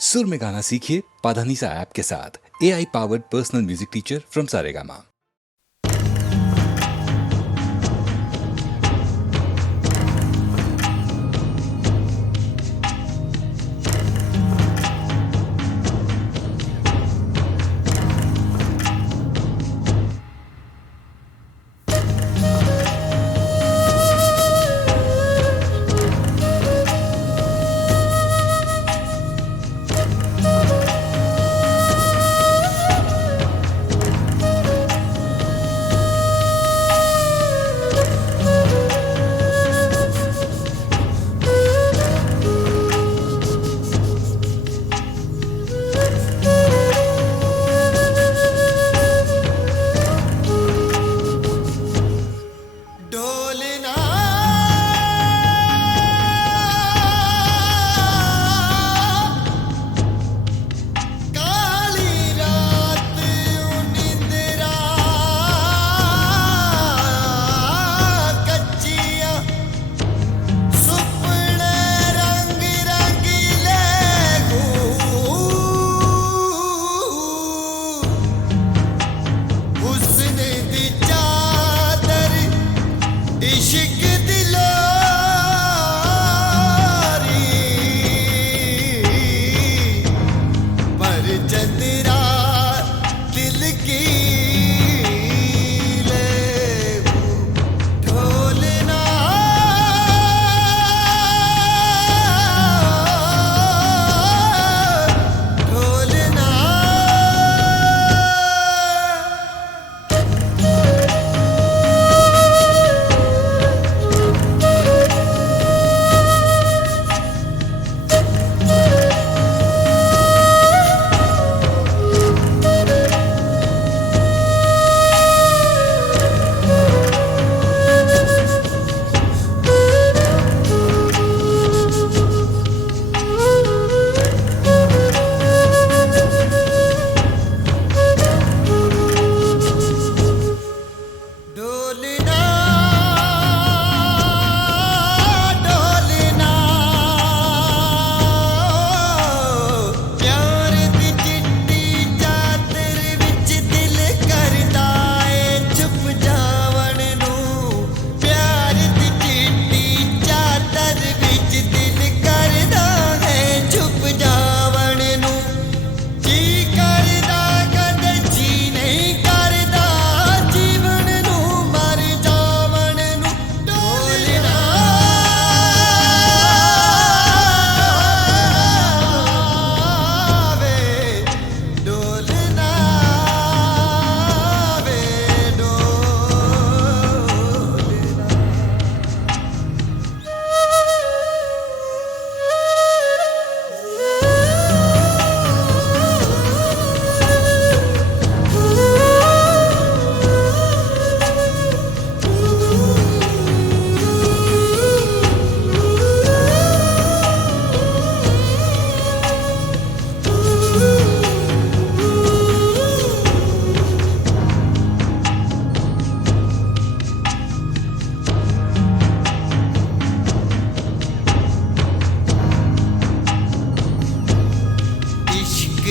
सुर में गाना सीखिए पाधानीसा ऐप के साथ। AI powered personal music teacher from Saregama. इश्क दिलोरी पर चंद्रा दिल की ले ढोलना ढोलना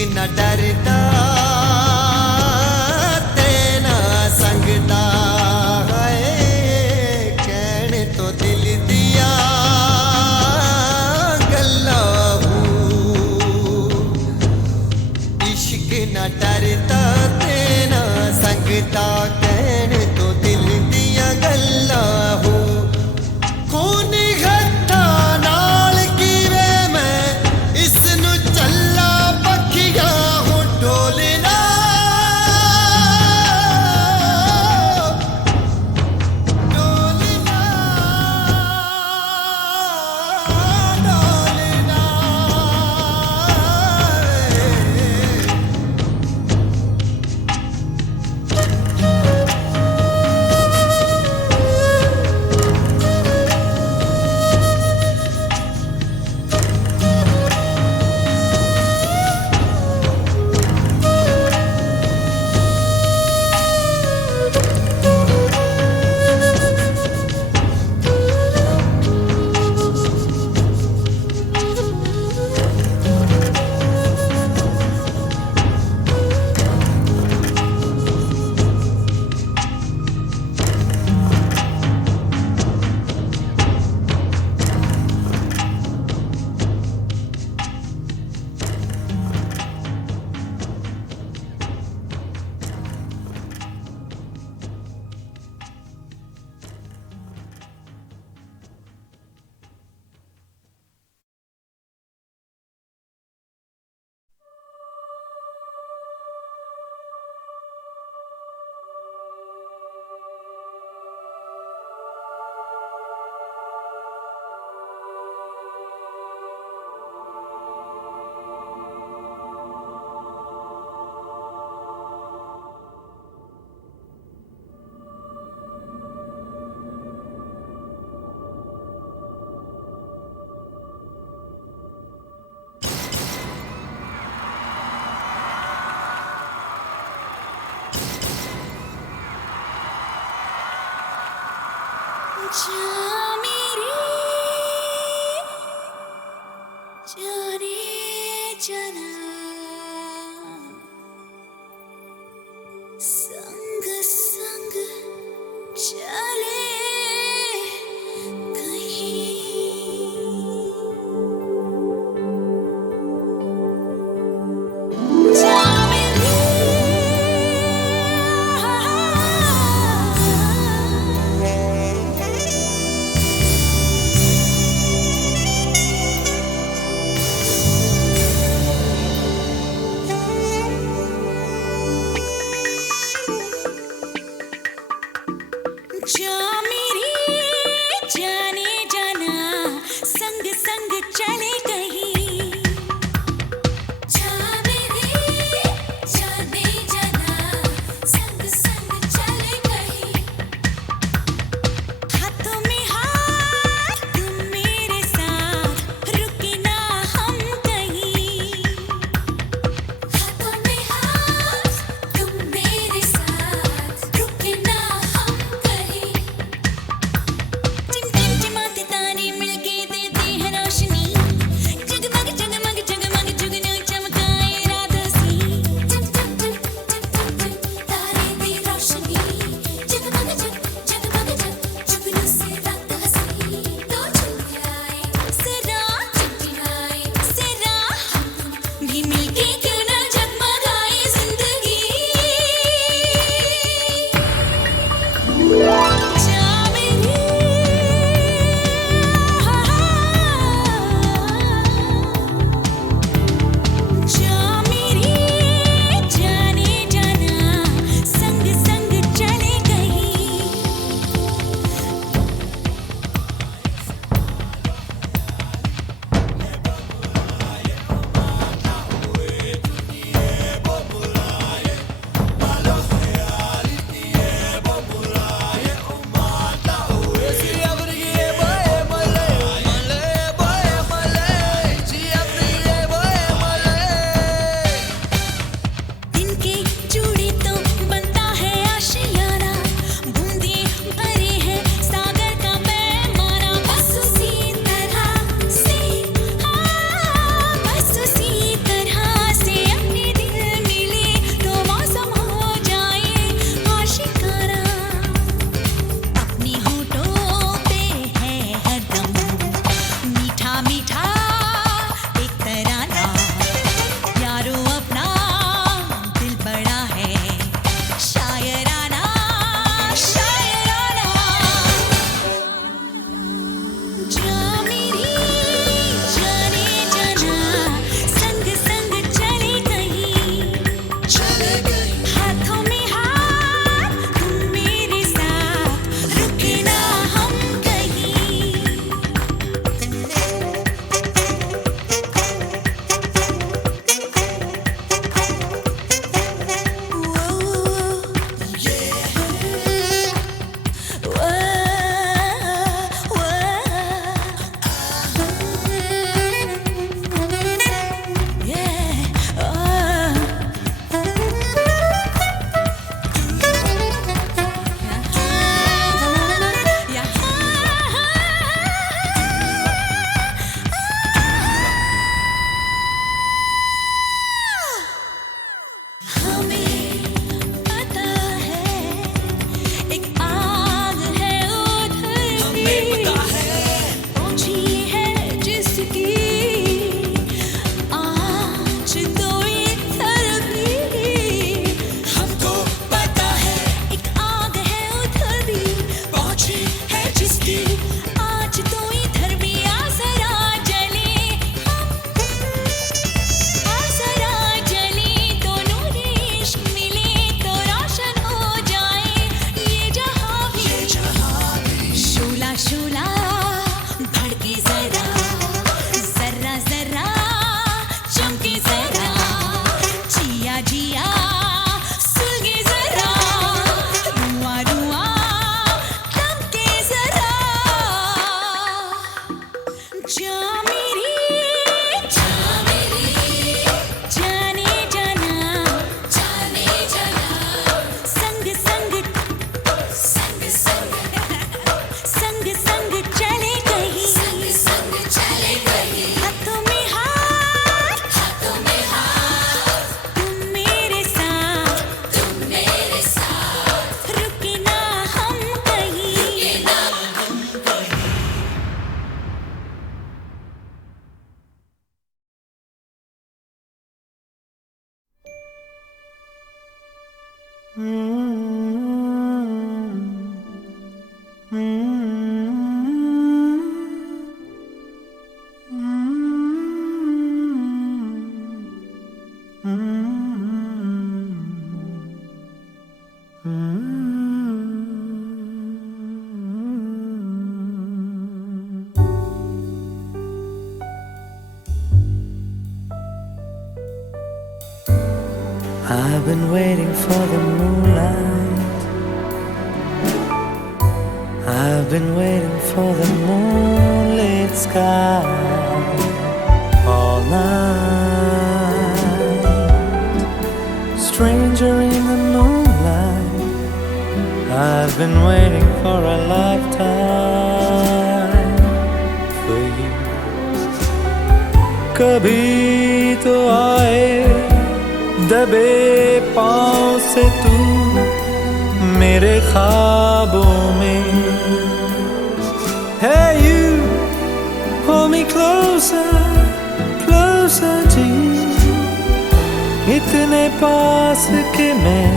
न डरता तेना संगता है कहने तो दिल दिया गल्ला हूँ। इश्क न डरता तेना संगता कहने तो दिल दिया गल्ला हूँ। खून घट्टा नाल कीवे मैं इसनु चल्ला जा मेरी जाने जाना संग संग चले कहीं जा मेरी I've been waiting for the moonlight. I've been waiting for the moonlit sky all night. Stranger in the moonlight, I've been waiting for a lifetime for you. कभी तो आए दबे पाँव से तू मेरे ख्वाबों में. Hey you, hold me closer, closer to you. इतने पास कि मैं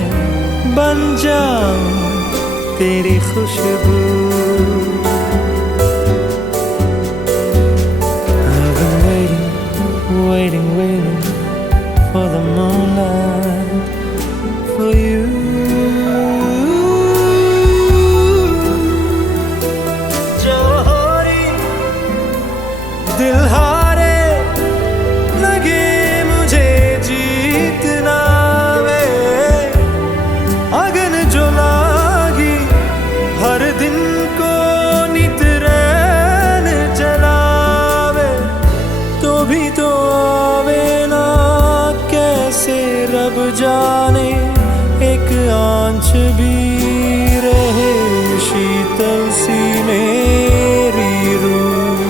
बन जाऊं तेरी खुशबू. I've been waiting, waiting, waiting for the moonlight for you. जोरी दिल हारे लगे मुझे जीतना वे. अगन जो लागी हर दिन को नित रैन जलावे तो भी तो आवे ना कैसे रब जाने एक आंच भी रहे शीतल सी मेरी रूह.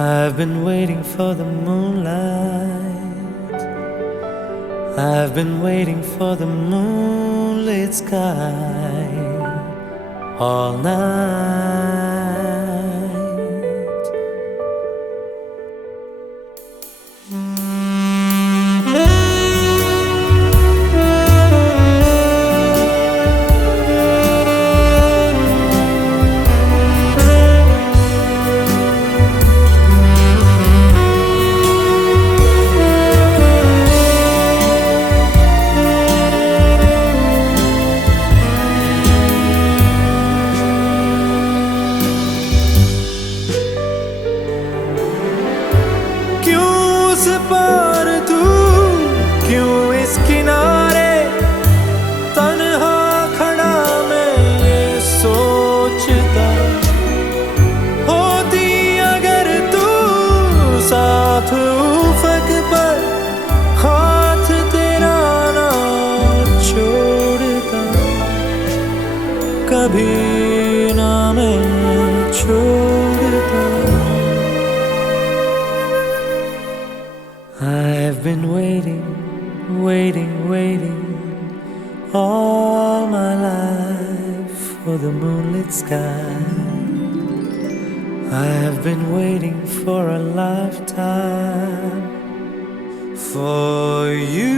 I've been waiting for the moonlight. I've been waiting for the moonlit sky all night. पर तू क्यों इस किनारे तन्हा खड़ा मैं ये सोचता. होती अगर तू साथ उफक पर हाथ तेरा ना छोड़ता. कभी ना मैं छोड़ता. I've been waiting, waiting, waiting all my life for the moonlit sky. I have been waiting for a lifetime for you.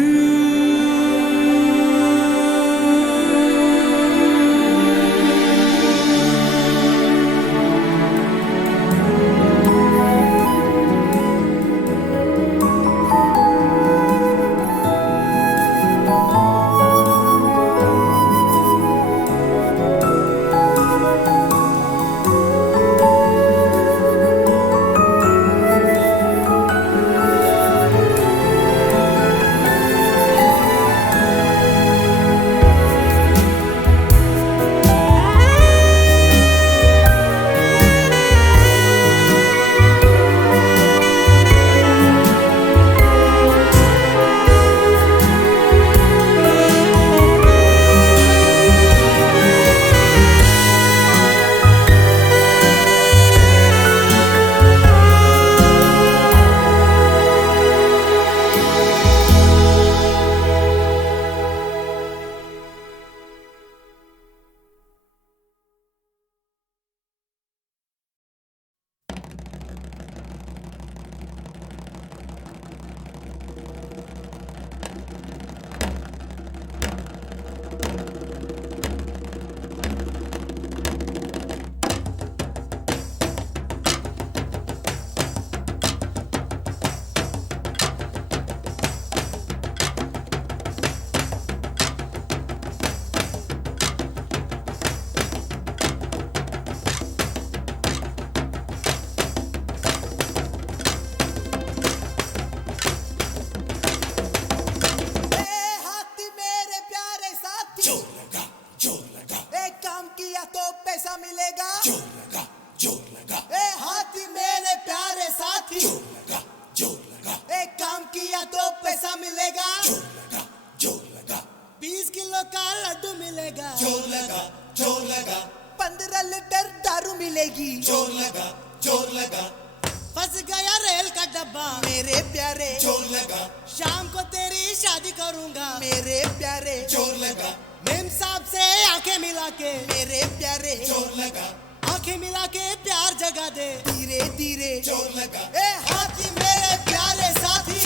दफा मेरे प्यारे जोर लगा, शाम को तेरी शादी करूंगा मेरे प्यारे जोर लगा, मेम साहब से आंखें मिला के मेरे प्यारे जोर लगा, आंखें मिला के प्यार जगा दे धीरे धीरे जोर लगा, ए हाथी मेरे प्यारे साथी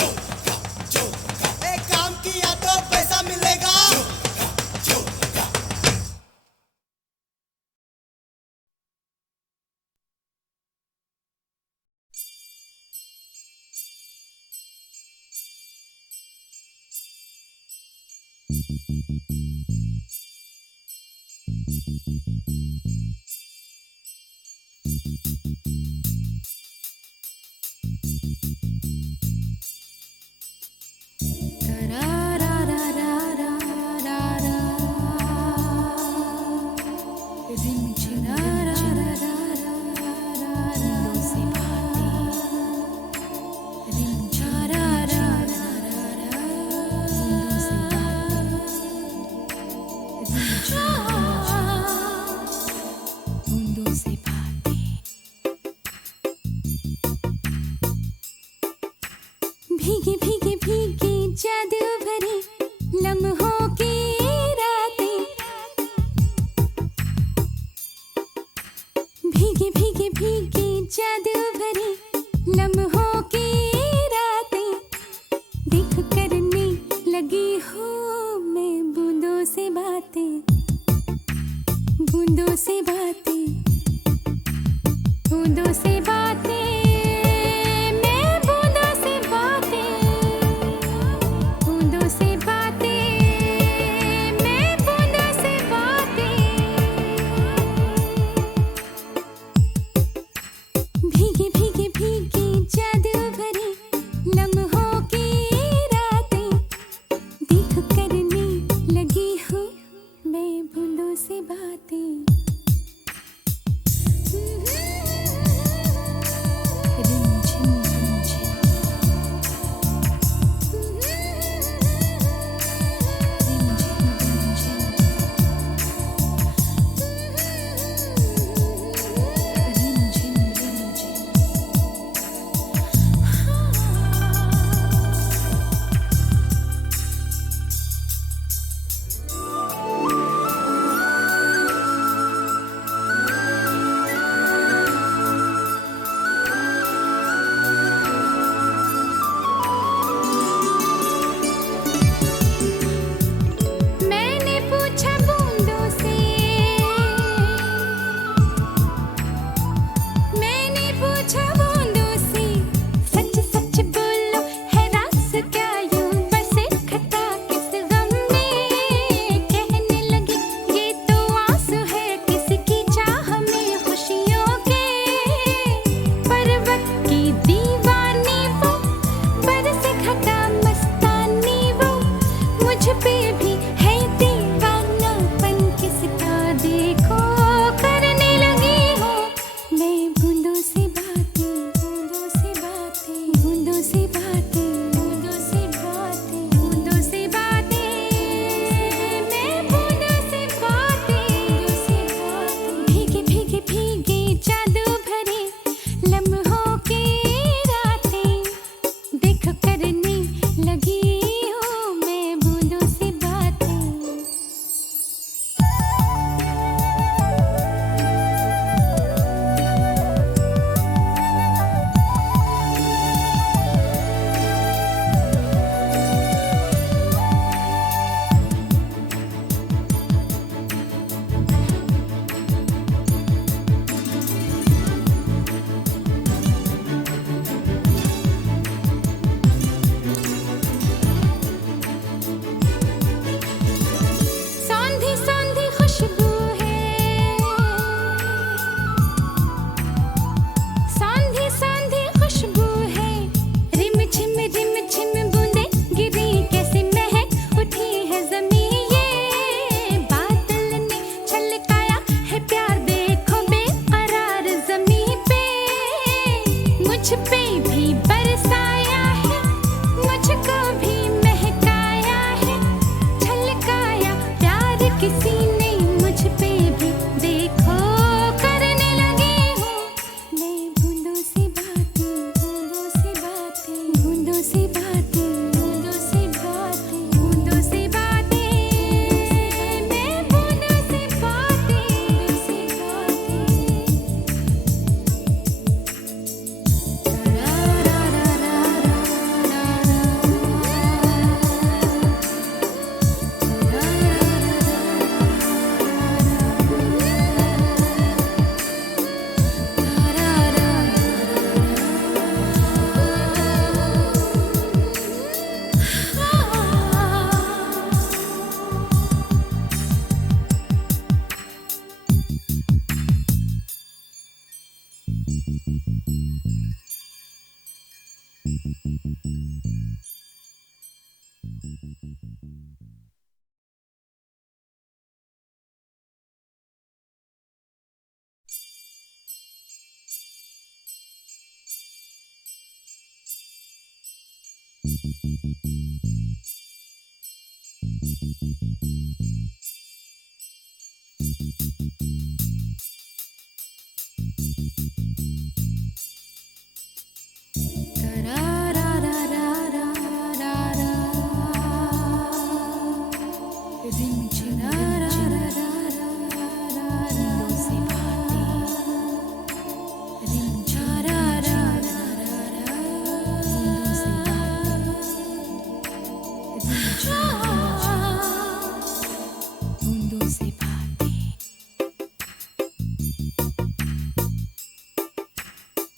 ए काम किया तो पैसा मिलेगा। भीगे भीगे भीगे जादू भरी लम्हों की रातें, भीगे भीगे भीगे जादू भरी लम्हों की रातें, देख करने लगी हूँ मैं बूंदों से बातें, बूंदों से बातें, बूंदों से बातें,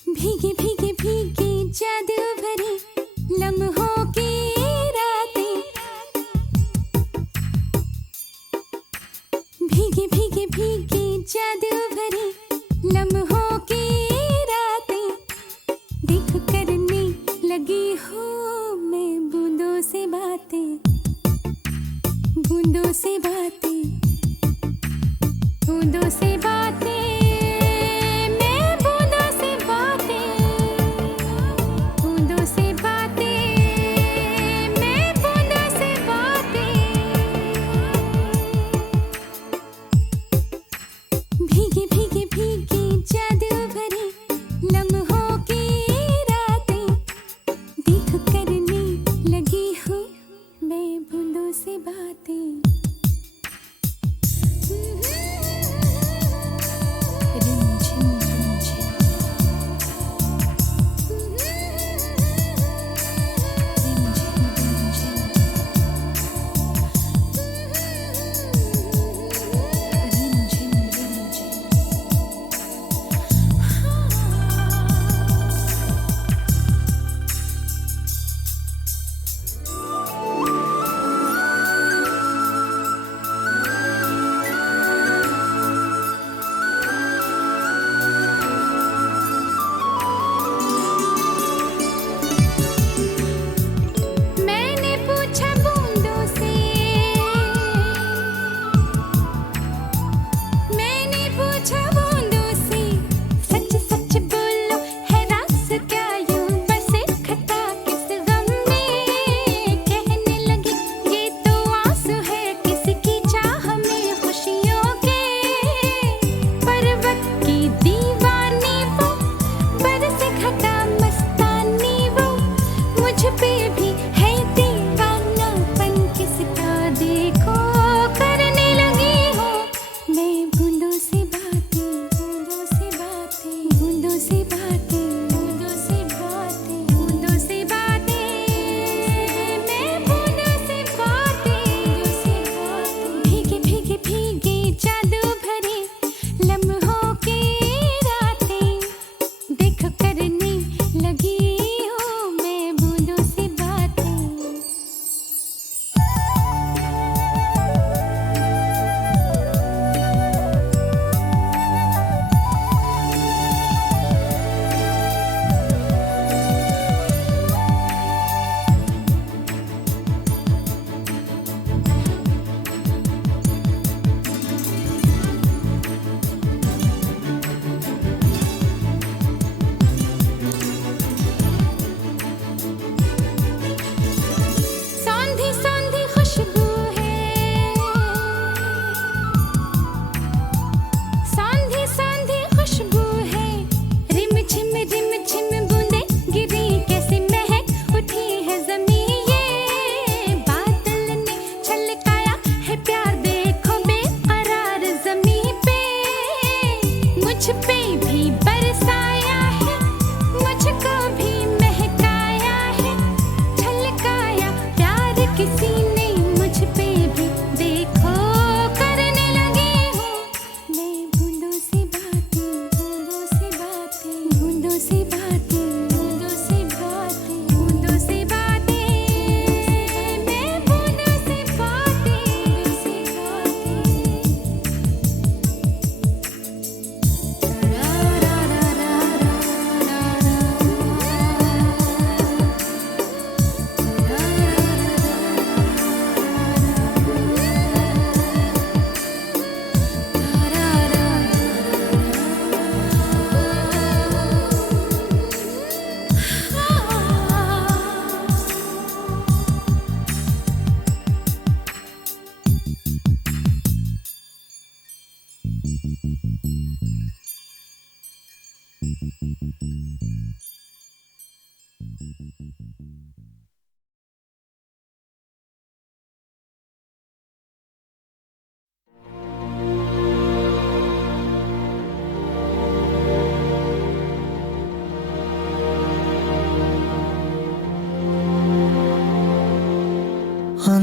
भीगी भीगी भीगी जादू भरी लम्हों की रातें, भीगी भीगी भीगी जादू भरी लम्हों की रातें, देख करने लगी हूँ मैं बूंदों से बातें, बूंदों से बातें, बूंदों से बातें।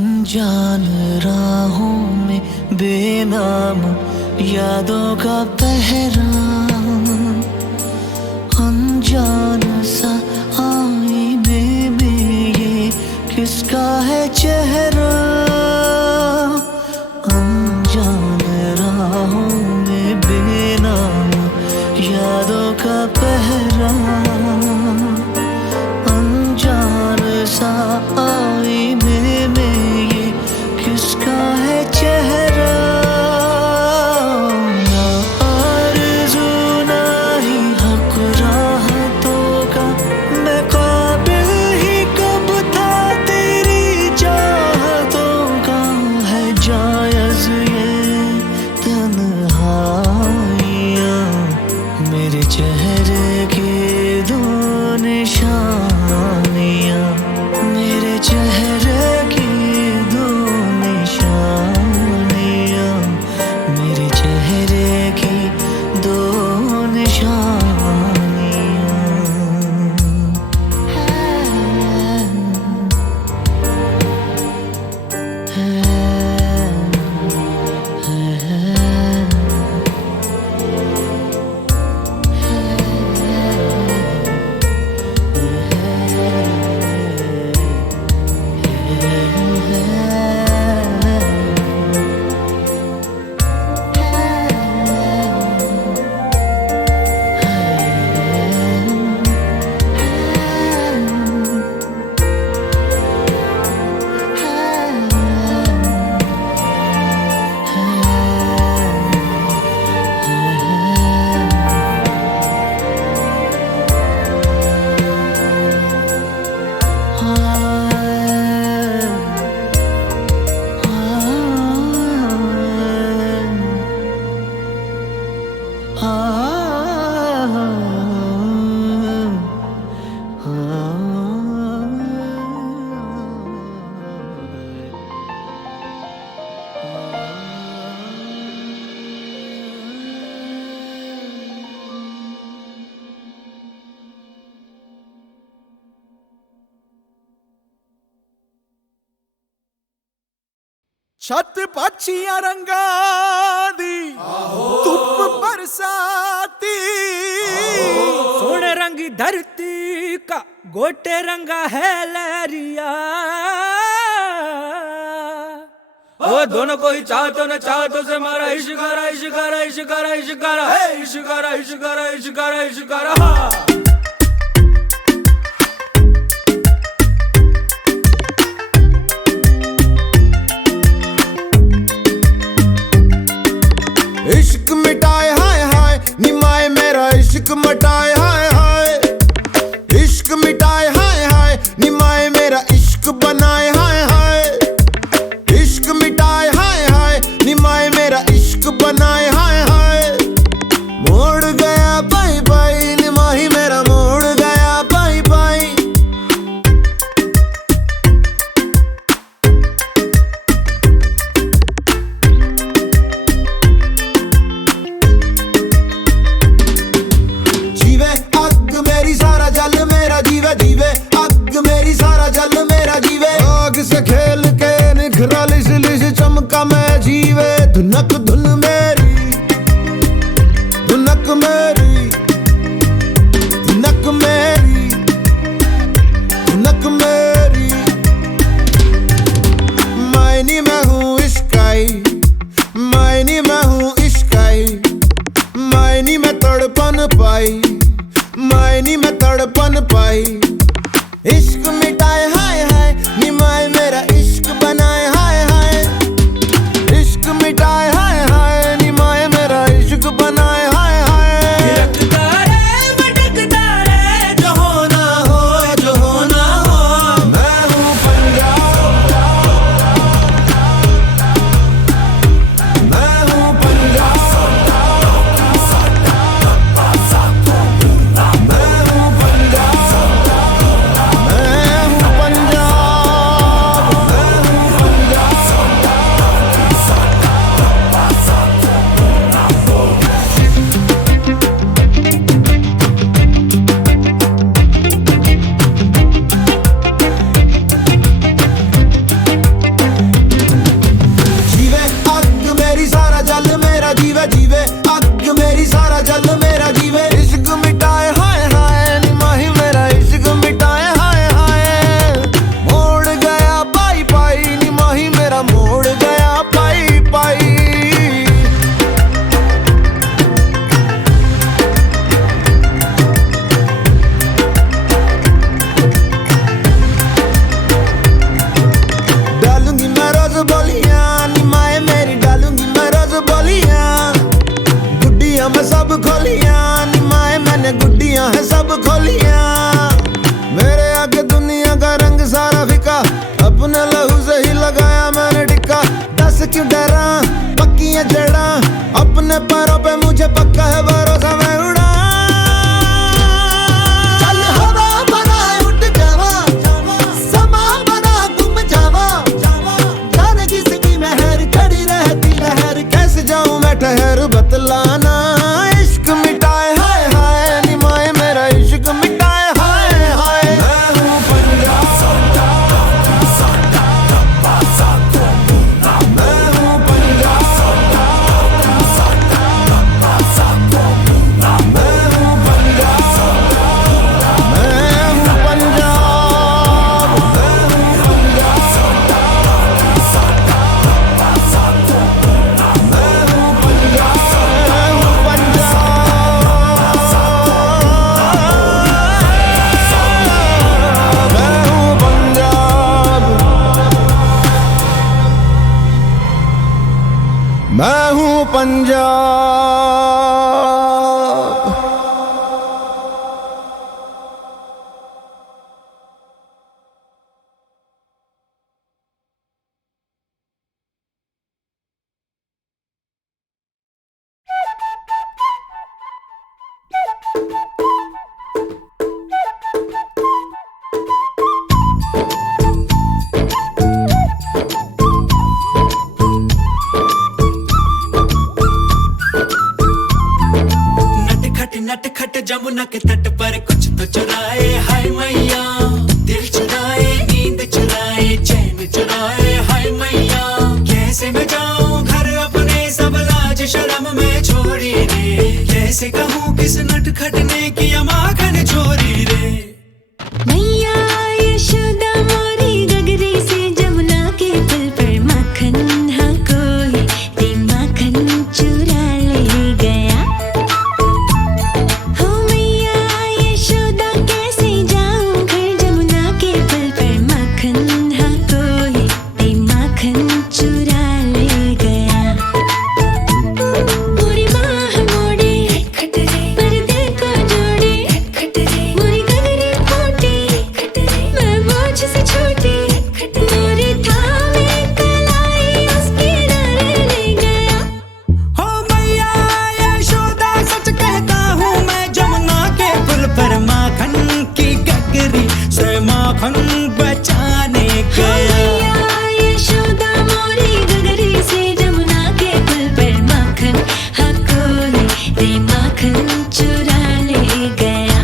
अनजान राहों में बेनाम यादों का पहरा, अनजान सा आईने में ये किसका है चेहरा। अनजान राहों में बेनाम यादों का पहरा, अनजान सा आईने में ये किसका है चेहरा। ना आरज़ू ना ही हक राहतों का, मैं काबिल ही कब था तेरी चाहतों का। है जायज़ ये तन्हाइयाँ, मेरे चेहरे की दो निशानियाँ, मेरे चेहरे की दो निशानियाँ, मेरे चेहरे की दो छत पक्षियां रंगा दी धुप बरसाती, सोने रंगी धरती का गोटे रंगा है लहरिया। वो दोनों को ही चाहतो न चाहतो से मारा इश्कारा इश्कारा इश्कारा इश्कारा है इश्कारा इश्कारा इश्कारा इश्कारा। इश्क मिटाए हाय हाय निमाए मेरा इश्क मटाए हाय हाय, इश्क मिटाए हाय हाय निमाए मेरा इश्क बनाए हाय हाय, इश्क मिटाए हाय हाय निमाए मेरा इश्क बनाए हाय हाय। मोड़ गया बाई बाई निमाही मेरा मोड़ गया बाई बाई। जीवे अग मेरी सारा जल मेरा जीवे, आग से खेल के निखरा लिस लिस चमका मैं जीवे। धुनक धुन मेरी धुनक मेरी धुनक मेरी धुनक मेरी। मायनी मैं हूँ इश्काई, मायनी मैं हूँ इश्काई, मायनी मैं तड़पन पाई, मायनी में तड़पन पाई। इश्क मिटाए हाय हाय निमाए मेरा इश्क बनाए हाय हाय, इश्क मिटाए हाय हाय निमाए मेरा इश्क बनाए हाय हाय। भटकता रे जो होना हो जो होना हो। मैं हूँ पंजाब, मैं हूँ पंजाब, मैं हूँ पंजाब, मैं अपने पैरों पे मुझे पक्का है भरोसा, मैं उड़ा चल हवा बना उठ जावा, समा बना गुम जावा, जाने किसकी मेहर खड़ी रहती लहर, कैसे जाऊं मैं ठहर बतलाना, इश्क मिटाए हाय हाय निमाए मेरा इश्क मिटाए हाय हाय। मैं हूँ पंजाब, मैं हूँ पंजाब। नटखट जमुना के तट पर कुछ तो चुराए हाय मैया, दिल चुराए नींद चुराए चैन चुराए हाय मैया, कैसे मैं जाऊं घर अपने सब लाज शर्म में छोड़ी रे, कैसे कहूँ किस नटखट ने किया माखन चोरी रे। मैया यशोदा मोरी गगरी से जमुना के पुल पर माखन हाँ कोई ते माखन चुरा ले गया। हो मैया यशोदा कैसे जाऊं घर जमुना के पुल पर माखन हाँ कोई ते माखन चुरा ले गया। पूरी बाह मोड़े पर दिल को जोड़े, मोरी गगरी फूटी मैं बोझ से छोटी, मोरी थामे कलाई उसके डरे ले गया। हो मैया यशोदा सच कहता हूँ मैं, जमुना के पुल पर माखन की गगरी से माखन बचाने गया। मैया यशोदा मोरी गगरी से जमुना के पुल पर माखन हाँ कोई ते माखन चुरा ले गया।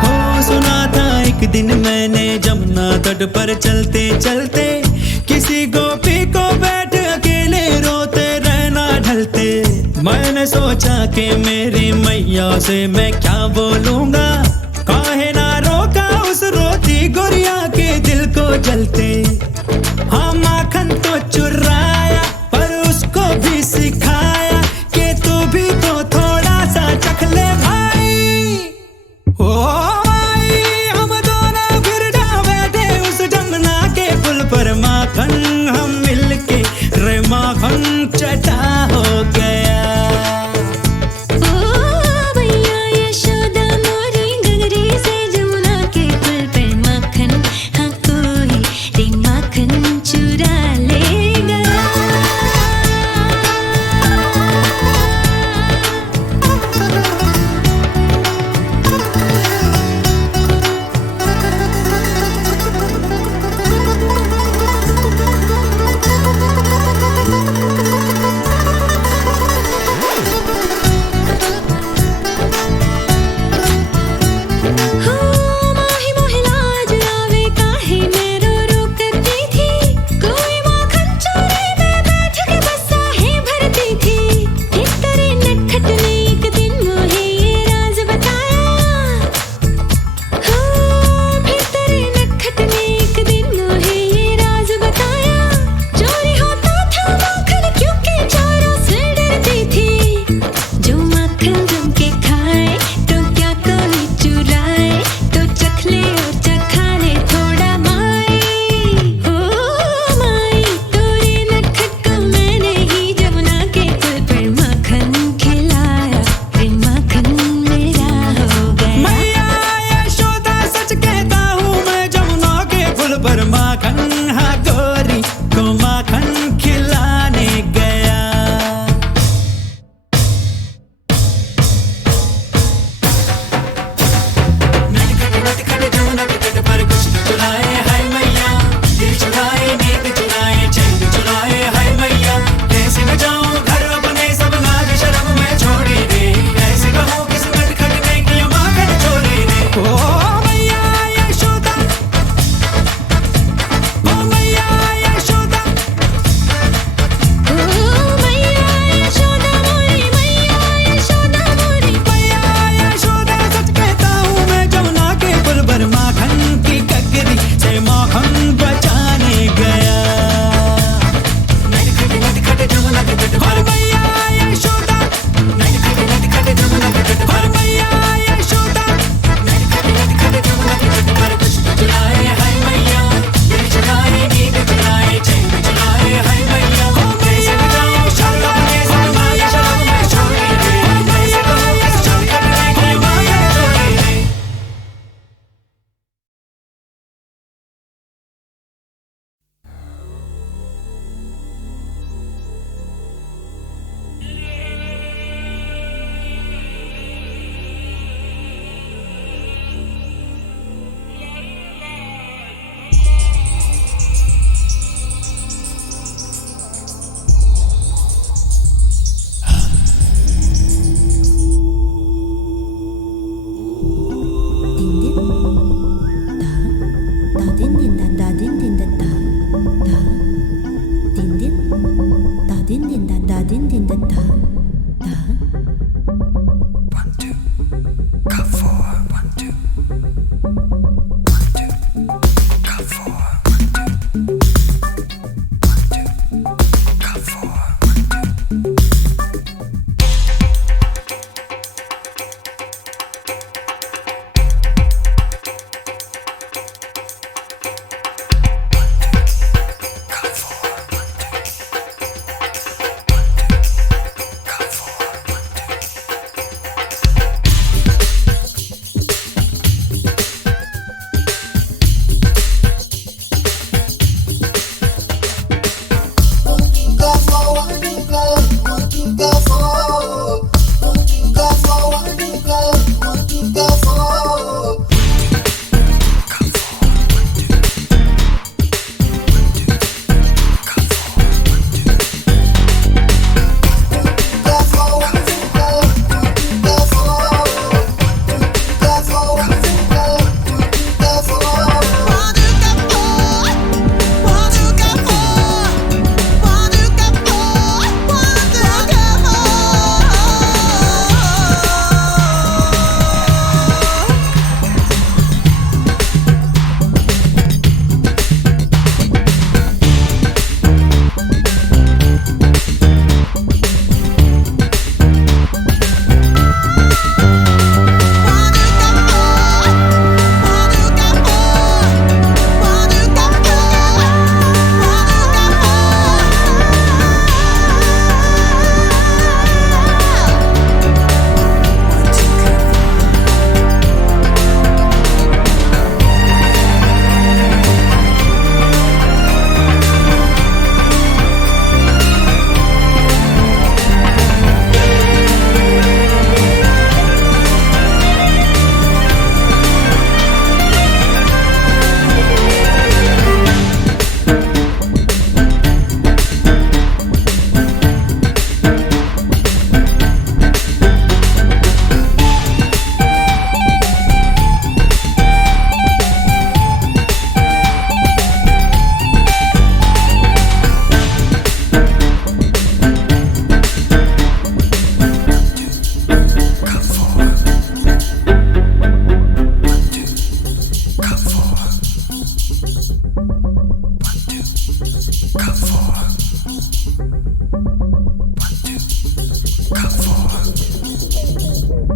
हो सुना था एक दिन मैंने जमुना तट पर चलते चलते, किसी गोपी को बैठ अकेले रोते रहना ढलते, मैंने सोचा कि मेरी मैया से मैं क्या बोलूंगा, काहे ना रोका उस रोती गुड़िया के दिल को जलते। हाँ माखन तो चुराया पर उसको भी सिखाया कि तू भी तो थोड़ा सा चख ले भाई। ओ भाई हम दोनों फिर जा बैठे उस जमुना के पुल पर, माखन हम मिलके रे माखन चटा हो गया। ओ मैया यशोदा मोरी गगरी से जमुना के पुल पर माखन हाँ कोई ते माखन चुरा ले गया।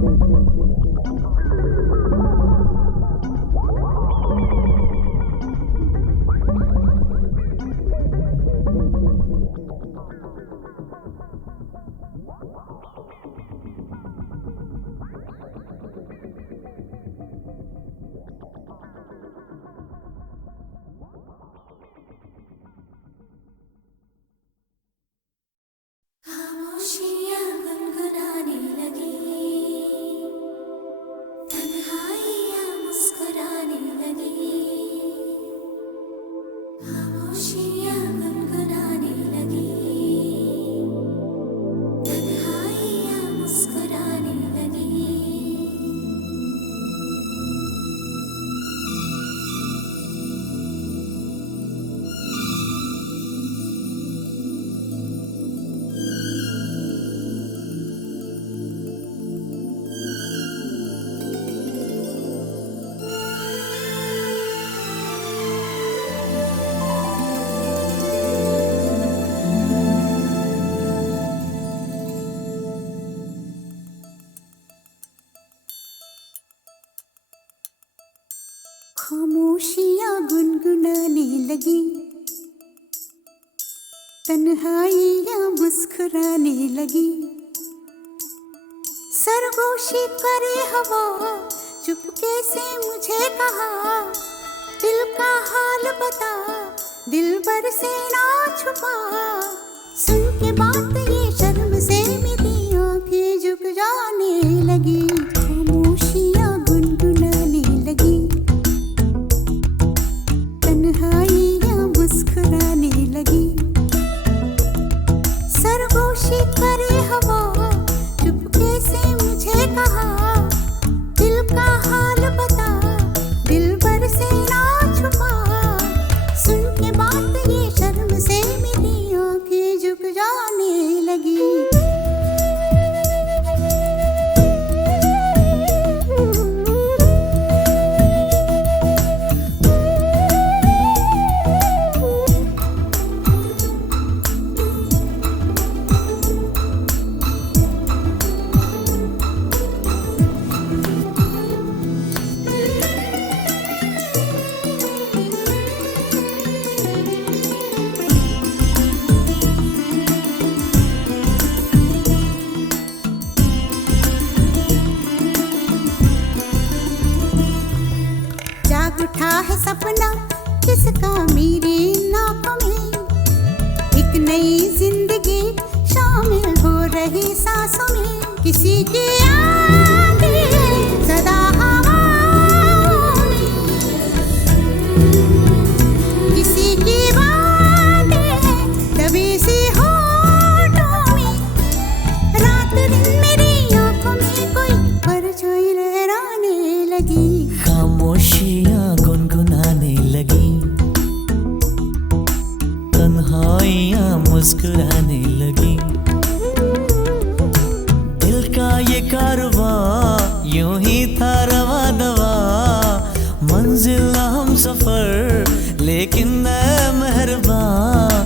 खामोशियाँ गुनगुनाने लगी, तन्हाइयाँ मुस्कुराने लगी। खामोशियाँ गुनगुनाने लगी, तन्हाइयाँ मुस्कुराने लगी। खामोशियाँ गुनगुनाने लगी, तन्हाइयाँ मुस्कुराने लगी। सरगोशी करे हवा, चुपके से मुझे कहा, दिल का हाल बता, दिल भर से ना छुपा। सुन के बात ये शर्म से मेरी आंखें झुक जाने लगी। खामोशियाँ गुनगुनाने लगी, तन्हाइयाँ मुस्कुराने लगी। सरगोशी करे हवा, चुपके से मुझे कहा, दिल का हाल बता, दिल भर से ना छुपा। सुन के बात ये शर्म से मेरी आंखें झुक जाने लगी। उठा है सपना किसका मेरी नाकों में, एक नई जिंदगी शामिल हो रही सांसों में। किसी की आंखें सदा हवाओं में, किसी की बातें दबी सी होठों में। रात दिन मेरी आंखों में कोई परछाई लहराने लगी। खामोशियाँ गुनगुनाने लगी, तन्हाइयाँ मुस्कुराने लगी। दिल का ये कारवां यूं ही था रवा दवा, मंजिल हम सफर लेकिन ऐ मेहरबान,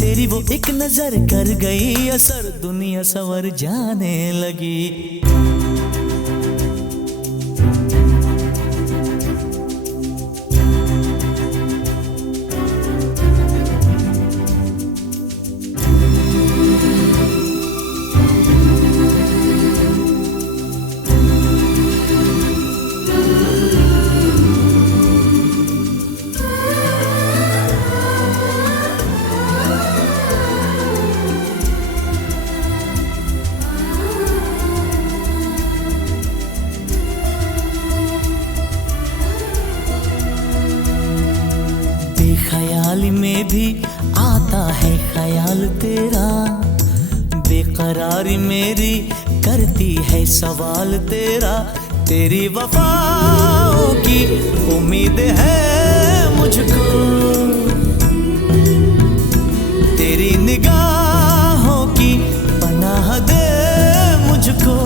तेरी वो एक नजर कर गई असर, दुनिया संवर जाने लगी। ख्याल में भी आता है ख्याल तेरा, बेकरारी मेरी करती है सवाल तेरा। तेरी वफाओं की उम्मीद है मुझको, तेरी निगाहों की पनाह दे मुझको।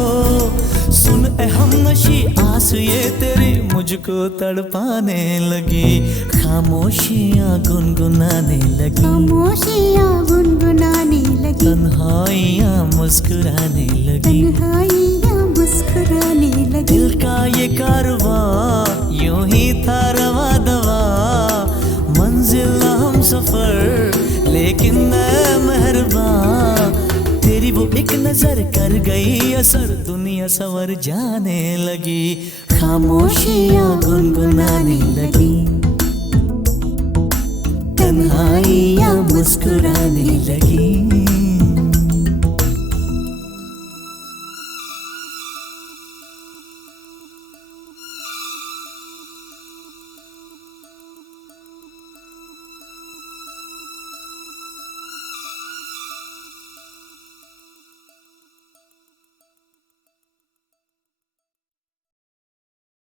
सुन ए हमनशी आस ये तेरी मुझको तड़पाने लगी। खामोशियाँ गुनगुनाने लगी, खामोशियाँ गुनगुनाने लगी, तन्हाइयाँ मुस्कुराने लगी। तन्हाइयाँ मुस्कुराने मुस्कुराने लगी। दिल का ये कारवां यूं ही था रवा दवा, मंजिल ना हम सफर लेकिन मैं मेहरबान, तेरी वो एक नजर कर गई असर, दुनिया संवर जाने लगी, खामोशियां गुनगुनाने लगी, तन्हाइयां मुस्कुराने लगी।